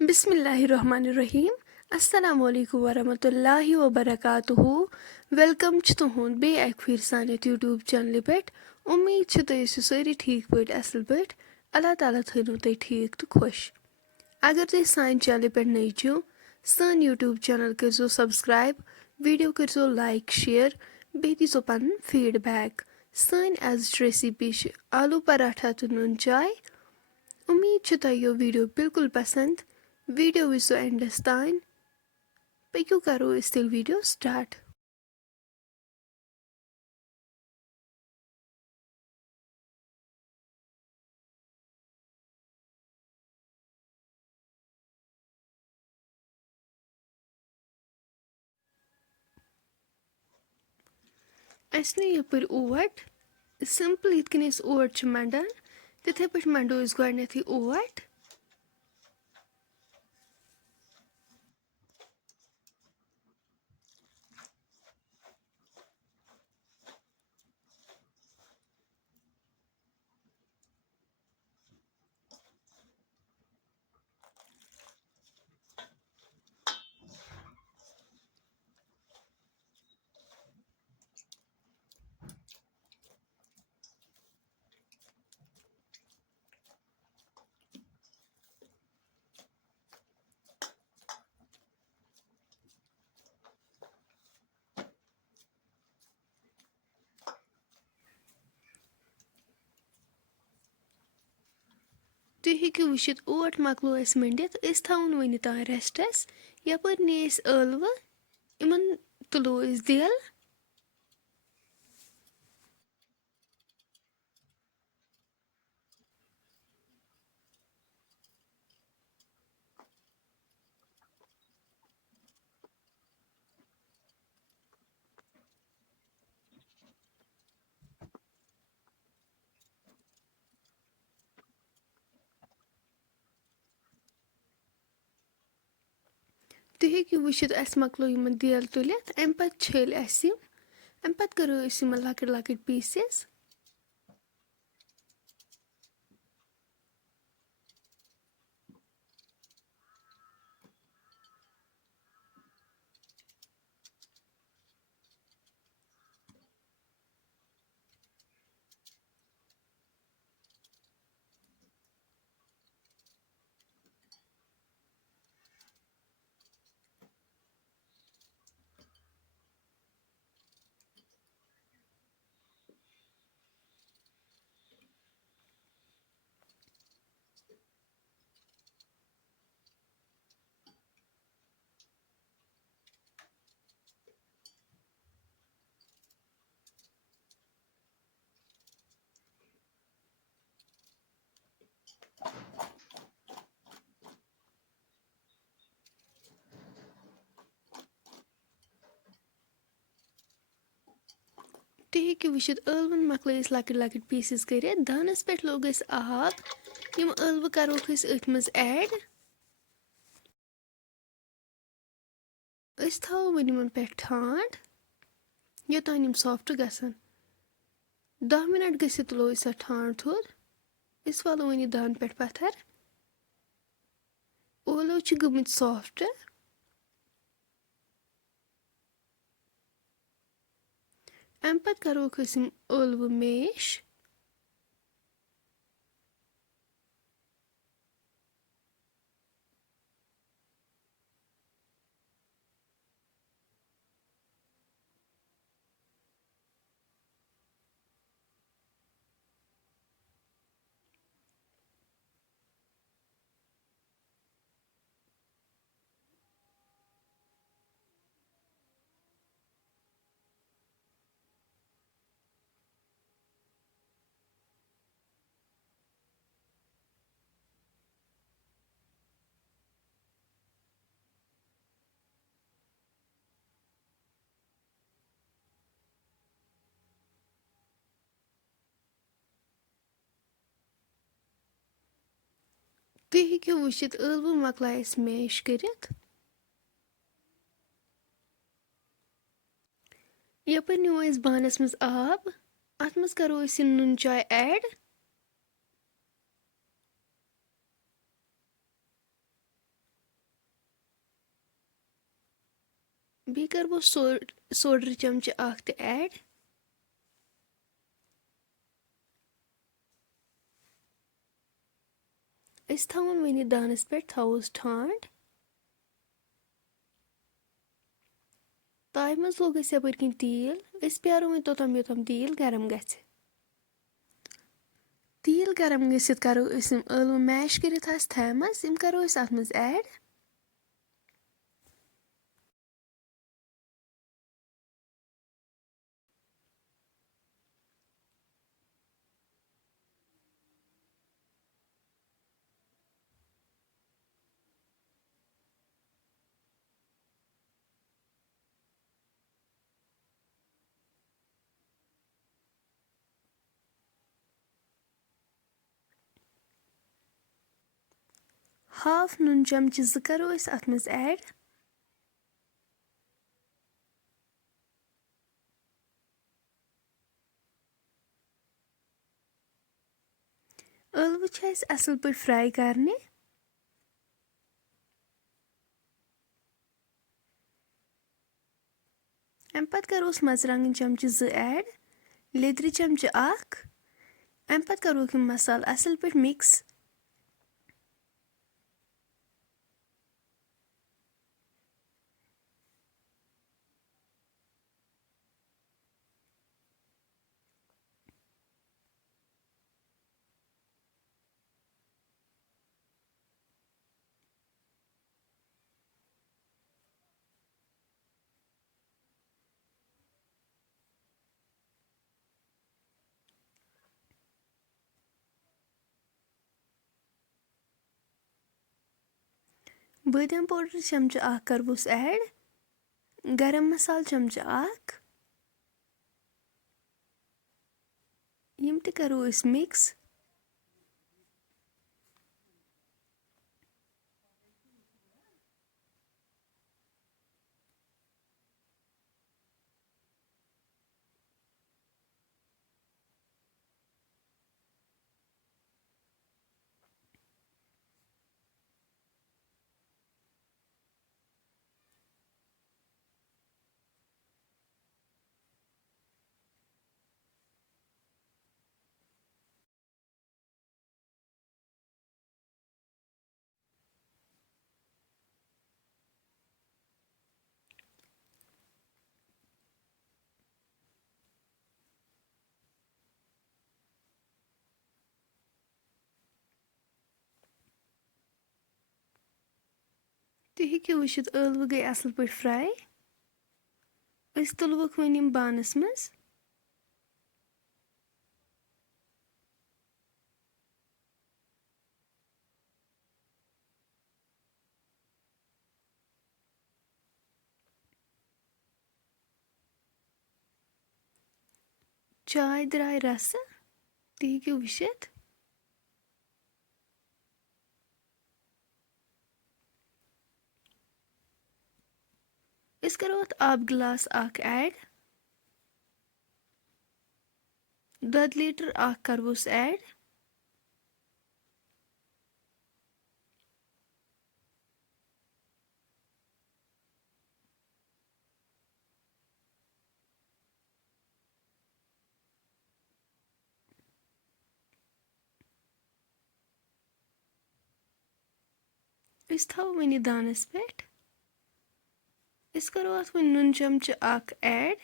बिस्मिल्लाहिर्रहमानिर्रहीम अस्सलाम वालेकुम वरहमतुल्लाहि वबरकातुहू वेलकम छ तुहुंद बे एक फिर सानियत यूट्यूब चैनल पेट उम्मीद छ तुम ٲسِو سٲری ٹھیٖک پٲٹھۍ اصل پٲٹھۍ اللہ تعالیٰ تھٲینو تُہۍ ٹھیٖک تہٕ خۄش اگر تُہۍ سانہِ چینلہِ پٮ۪ٹھ نٔے چھِو سٲنۍ یوٗٹیوب چینل کٔرزیو سبسکرایب ویڈیو کٔرزیو لایک شیر بیٚیہِ دیٖزیو پنُن فیٖڈبیک سٲنۍ أزِچ ریسِپی چھِ آلوٗ پراٹھا تہٕ نُن چاے اُمید چھِ تۄہہِ یہِ ویٖڈیو بالکل پسنٛد ویٖڈیو وٕچھزیو اینڈس تانۍ پٔکِو کرو أسۍ تیٚلہِ ویٖڈیو سٹارٹ اَسہِ نی یپٲرۍ اوٹ سمپل یِتھ کٔنۍ أسۍ اوٹ چھِ منڈان تِتھٕے پٲٹھۍ منڈو أسۍ گۄڈٕنیتھٕے اوٹ تُہۍ ہیٚکِو وٕچھِتھ اوٹ مۄکلو اَسہِ مٔنڈِتھ أسۍ تھاوون وٕنہِ تانۍ ریسٹس یپٲرۍ نی أسۍ ٲلوٕ یِمن تُلو أسۍ دٮ۪ل تُہۍ ہیٚکِو وٕچھِتھ اَسہِ مۄکلو یِمن دٮ۪ل تُلِتھ اَمہِ پتہٕ چھٔلۍ اَسہِ یِم اَمہِ پتہٕ کرو أسۍ یِمن لۄکٕٹۍ لۄکٕٹۍ پیٖسِز تُہۍ ہیٚکِو وٕچھِتھ ٲلوَن مۄکلٲے أسۍ لۄکٕٹۍ لۄکٕٹۍ پیٖسِز کٔرِتھ دانَس پٮ۪ٹھ لوگ اَسہِ آب یِم ٲلوٕ کَروکھ أسۍ أتھۍ منٛز ایڈ أسۍ تھاوو وۄنۍ یِمن پٮ۪ٹھ ٹھانٛڈ یوٚتانۍ یِم سافٹ گژھن 10 مِنٹ گٔژھِتھ تُلو أسۍ اَتھ ٹھانٛڈ تھوٚد أسۍ والو وۄنۍ یہِ دانہٕ پٮ۪ٹھ پتھر ٲلوٕ چھِ گٔمٕتۍ سافٹ اَمہِ پتہٕ کَروکھ أسۍ یِم ٲلوٕ میش تُہۍ ہیٚکِو وٕچھِتھ ٲلوٕ مۄکلایہِ اَسہِ میش کٔرِتھ یپٲرۍ نِمو أسۍ بانس منٛز آب اَتھ منٛز کرو أسۍ یہِ نُن چاے ایڈ بیٚیہِ کَرٕ بہٕ سوڈرِ چمچہٕ اکھ تہِ ایڈ. أسۍ تھاوون وۄنۍ یہِ دانَس پٮ۪ٹھ تھاووس ٹھانٛڈ. تایہِ منٛز لوگ اَسہِ یَپٲرۍ کِنۍ تیٖل. أسۍ پیارو وۄنۍ توٚتام یوٚتام تیٖل گرم گژھِ. تیٖل گرم گٔژھِتھ کَرو أسۍ یِم ٲلوٕ میش کٔرِتھ آسہِ تھایمَژ یِم کَرو أسۍ اَتھ منٛز ایڈ. ہاف نُن چمچہٕ 2 کَرو أسۍ اَتھ منٛز ایڈ. ٲلوٕ چھِ اَسہِ اَصٕل پٲٹھۍ فرٛاے کَرنہِ. اَمہِ پَتہٕ کَروس مرژٕوانٛگن چمچہٕ 2 ایڈ. لیٚدرِ چمچہٕ 1. اَمہِ پَتہٕ کَروکھ یِم مصالہٕ اَصٕل پٲٹھۍ مِکس. بٲدیان پوڈر چمچہٕ 1 کَرہوس ایڈ. گرم مسالہٕ چمچہٕ 1. یِم تہِ کَرو أسۍ مِکس. تُہۍ ہیٚکِو وٕچھِتھ ٲلوٕ گٔے اَصٕل پٲٹھۍ فرٛاے. أسۍ تُلوکھ وۄنۍ یِم بانَس منٛز. چاے درٛاے رَسہٕ. تُہۍ ہیٚکِو وٕچھِتھ. أسۍ کَرو اَتھ آبہٕ گِلاس 1 ایڈ. دۄدٕ لیٖٹر 1 کَرہوس ایڈ. أسۍ تھاوو وۄنۍ یہِ دانَس پٮ۪ٹھ. أسۍ کَرو اَتھ وۄنۍ نُن چمچہٕ 1 ایڈ.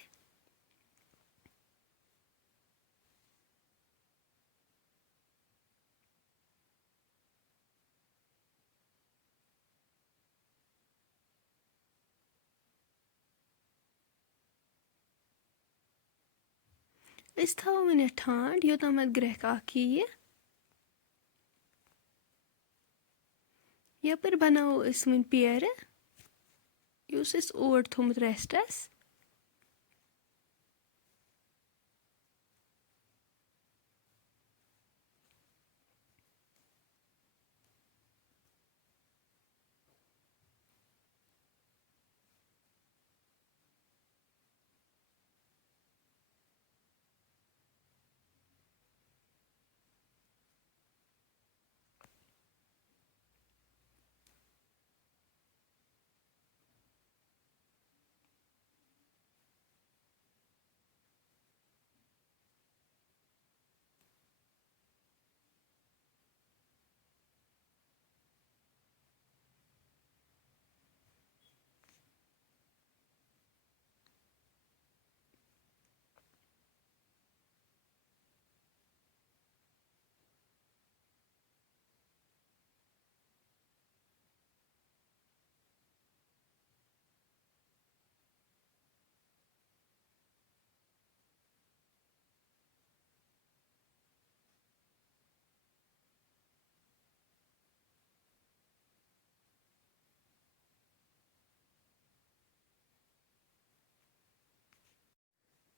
أسۍ تھاوو وۄنۍ یَتھ ٹھانٛڈ یوٚتام اَتھ گرٛٮ۪کھ اکھ یِیہِ. یَپٲرۍ بَناوو أسۍ وۄنۍ پیرٕ. یہِ اوس اَسہِ اوٹ تھوٚمُت رٮ۪سٹَس.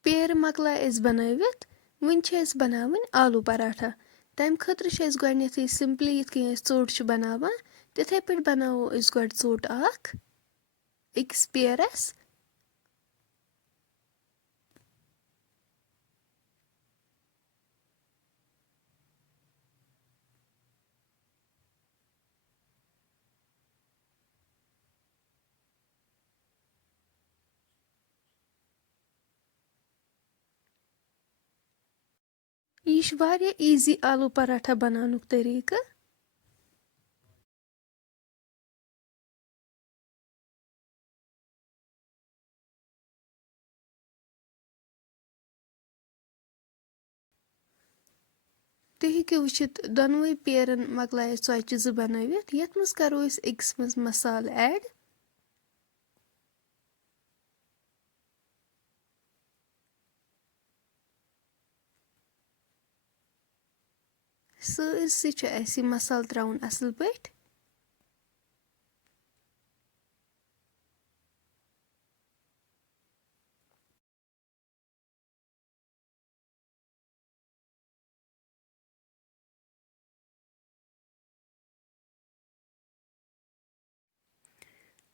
پیرٕ مۄکلاے اَسہِ بَنٲوِتھ وٕنۍ چھِ أسۍ بَناوٕنۍ آلوٗ پَراٹھا. تَمہِ خٲطرٕ چھِ أسۍ گۄڈنٮ۪تھٕے سِمپلی یِتھ کٔنۍ أسۍ ژوٚٹ چھِ بَناوان تِتھَے پٲٹھۍ بَناوو أسۍ گۄڈٕ ژوٚٹ اَکھ أکِس پیرَس. یہِ چھُ واریاہ ایٖزی آلوٗ پَراٹھا بَناونُک طٔریٖقہٕ. تُہۍ ہیٚکِو وٕچھِتھ دۄنوَے پیرَن مۄکلاے اَسہِ ژۄچہِ زٕ بَنٲوِتھ. یَتھ منٛز کَرو أسۍ أکِس منٛز مصالہٕ ایڈ. سٲرسٕے چھُ اَسہِ یہِ مصالہٕ ترٛاوُن اَصٕل پٲٹھۍ.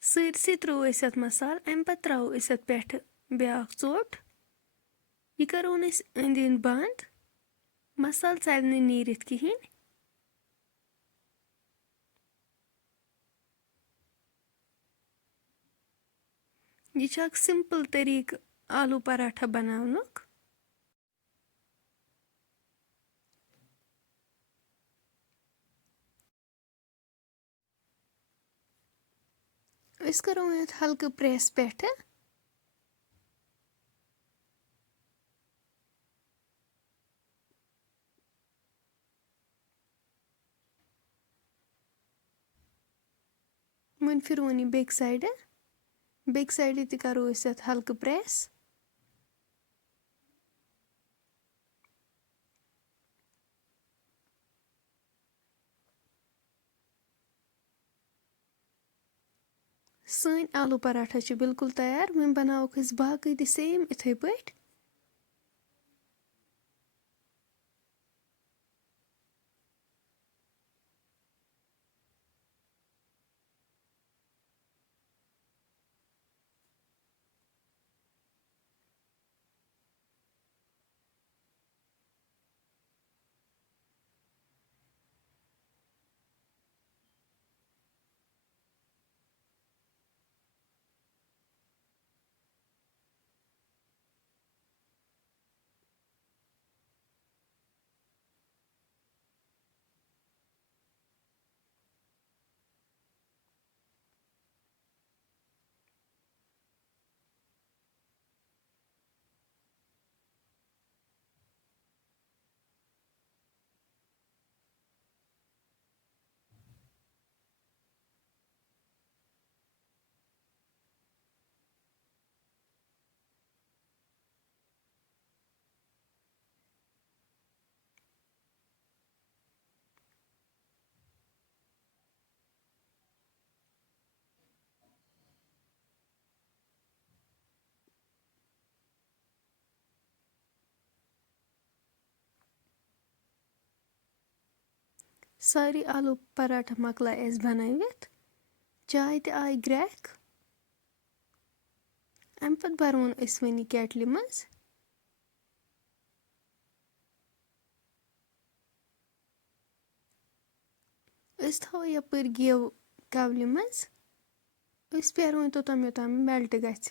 سٲرسٕے ترٛوو اَسہِ اَتھ مصالہٕ. اَمہِ پَتہٕ ترٛاوو أسۍ اَتھ پٮ۪ٹھٕ بیٛاکھ ژوٚٹ. یہِ کَرون أسۍ أنٛدۍ أنٛدۍ بنٛد. مصالہٕ ژَلہِ نہٕ نیٖرِتھ کِہیٖنۍ. یہِ چھُ اکھ سِمپٕل طٔریٖقہٕ آلوٗ پَراٹھا بَناونُک. أسۍ کَرو یَتھ ہلکہٕ پرٛٮ۪س پٮ۪ٹھٕ. وۄنۍ پھِرون یہِ بیٚکہِ سایڈٕ. بیٚکہِ سایڈٕ تہِ کَرو أسۍ اَتھ ہلکہٕ پرٛٮ۪س. سٲنۍ آلوٗ پَراٹھا چھِ بِلکُل تیار. وۄنۍ بَناووکھ أسۍ باقٕے تہِ سیم یِتھَے پٲٹھۍ. سارے آلوٗ پَراٹھا مۄکلاے اَسہِ بَنٲوِتھ. چاے تہِ آے گرٛٮ۪کھ. اَمہِ پَتہٕ بَرون أسۍ وۄنۍ یہِ کیٹلہِ منٛز. أسۍ تھاوو یَپٲرۍ گٮ۪و کَولہِ منٛز. أسۍ پیٛارو وۄنۍ توٚتام یوٚتام یہِ مٮ۪لٹ گژھِ.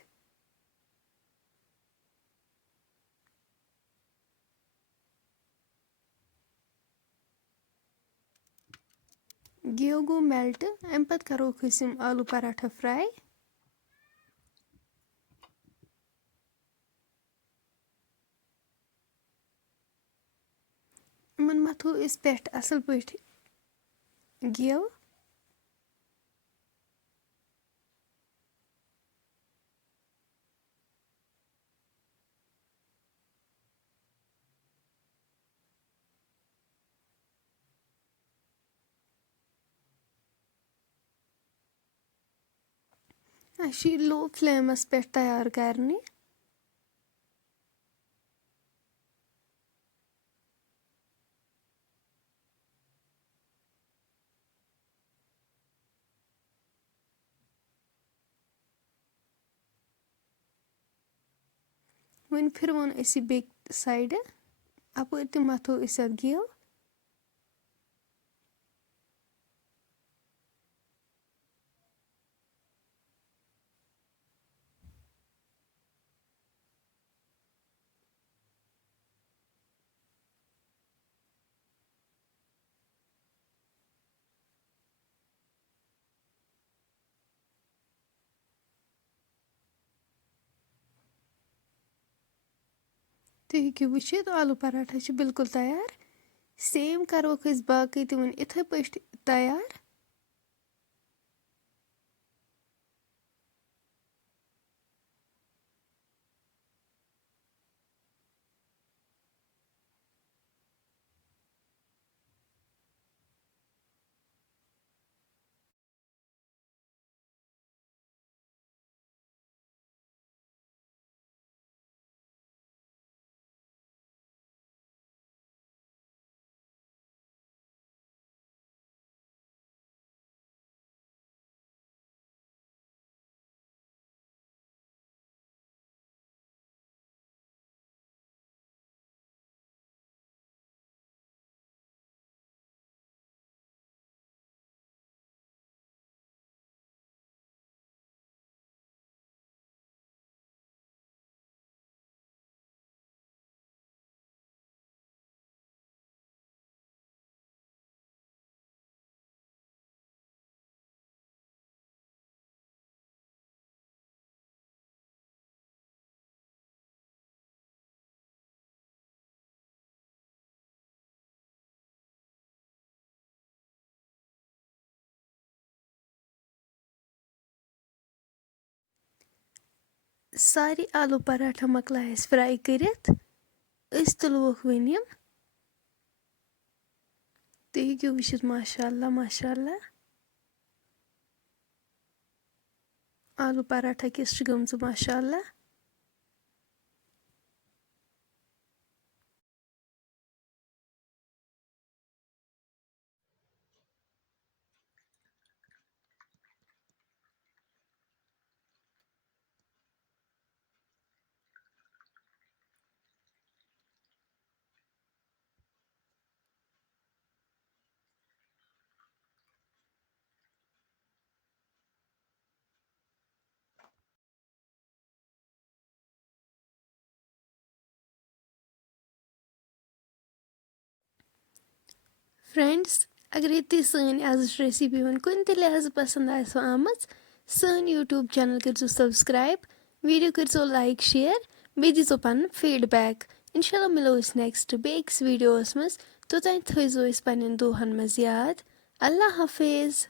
گٮ۪و گوٚو مٮ۪لٹ. اَمہِ پَتہٕ کَروکھ أسۍ یِم آلوٗ پَراٹھا فرٛاے. یِمن مَتھو أسۍ پٮ۪ٹھٕ اَصٕل پٲٹھۍ گٮ۪و. اَسہِ چھُ یہِ لو فٕلیمَس پٮ۪ٹھ تیار کَرنہِ. वहीं फिरवन अस यह बेक साइड अपर ति मथो अस गेव तुम हेकु वुचित आलू पराठा बिल्कुल तैयार सेम करोक बाकी ति वन इथे पे तैयार। सारी आलू पराठा मकलाय फ्राई करित तुलवोक वन यम तुम हेकु वुचित माशाअल्लाह माशाअल्लाह आलू पराठा किस गमज माशाअल्लाह। फ्रेंड्स अगर ये सन आज रेसिपी वन कुन ते लिहाज पसंद आम सन यूट्यूब चैनल कर सब्सक्राइब वीडियो कर लाइक शेयर बे दीजो पन फीडबैक इंशाल्लाह मिलो नेक्स्ट बेक्स वीडियोस मज तोतान थो पन्न दोहन मज याद। अल्लाह हाफिज।